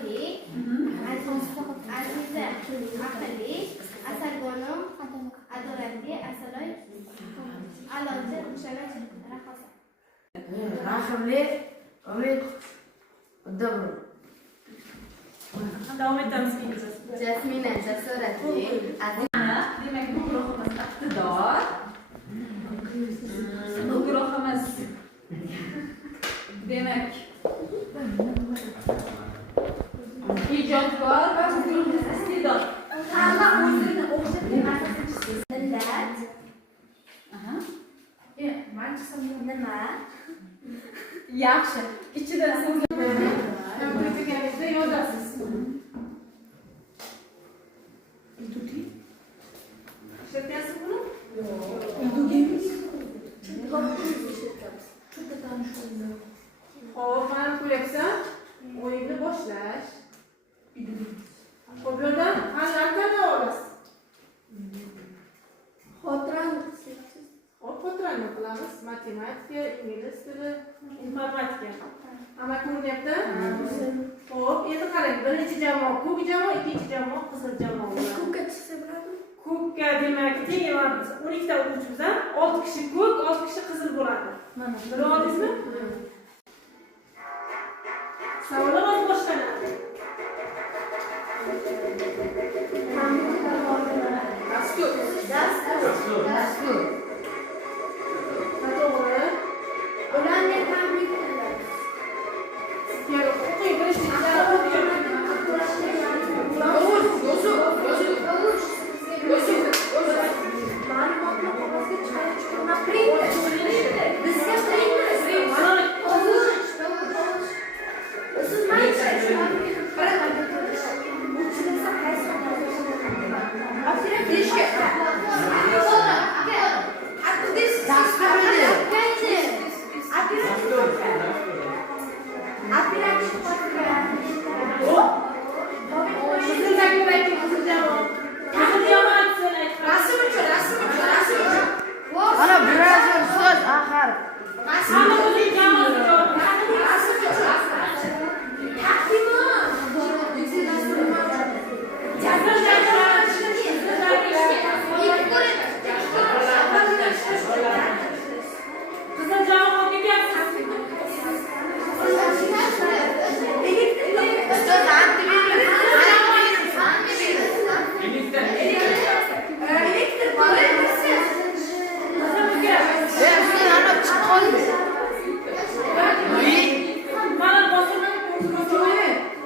Chiroyli, Aziza aqlli, Asalbono adolatli, Asaloy a'lochi, ishonch, raqqosa. Rahimli, Umid, Uddaburon. Davom etamiz. Jasmina jasoratli, Demak, bu guruhimiz iqtidor. Bu guruhimiz demak ijodkor va bu guruhimiz iste'dod. Hamma o'zini o'xshatgan narsasi Millat. nima? yaxshi. Ichidan so'zlar deganingizda yozasiz. Ishlatyapsiz buni? Xo'p, mana ko'ryapsan. O'yinni boshlash. Xo'p, bu yerdan qanday tanlab olasiz? Xotirani Xo'p, xotirani qilamiz. Matematika, ingliz tili, informatika. Hamma ko'ryapti? Xo'p, endi qarang. Birinchi jamoa ko'k jamoa, ikkinchi jamoa qizil jamoa bo'ladi. ko'kka chiqsa bo'ladimi? Ko'kka demak teng emas. 12 ta o'quvchimizdan 6 kishi ko'k, 6 kishi qizil bo'ladi. Mana bilib oldingizmi? Savollar boshlanadi. Dastur. To'g'ri. Ularni tabrik qilamiz. Yo'q, o'qiy bilishingizda Ma'lumotni qog'ozga chiqarib chiqarma printer. Bizga printer. Siz maycha. Operativ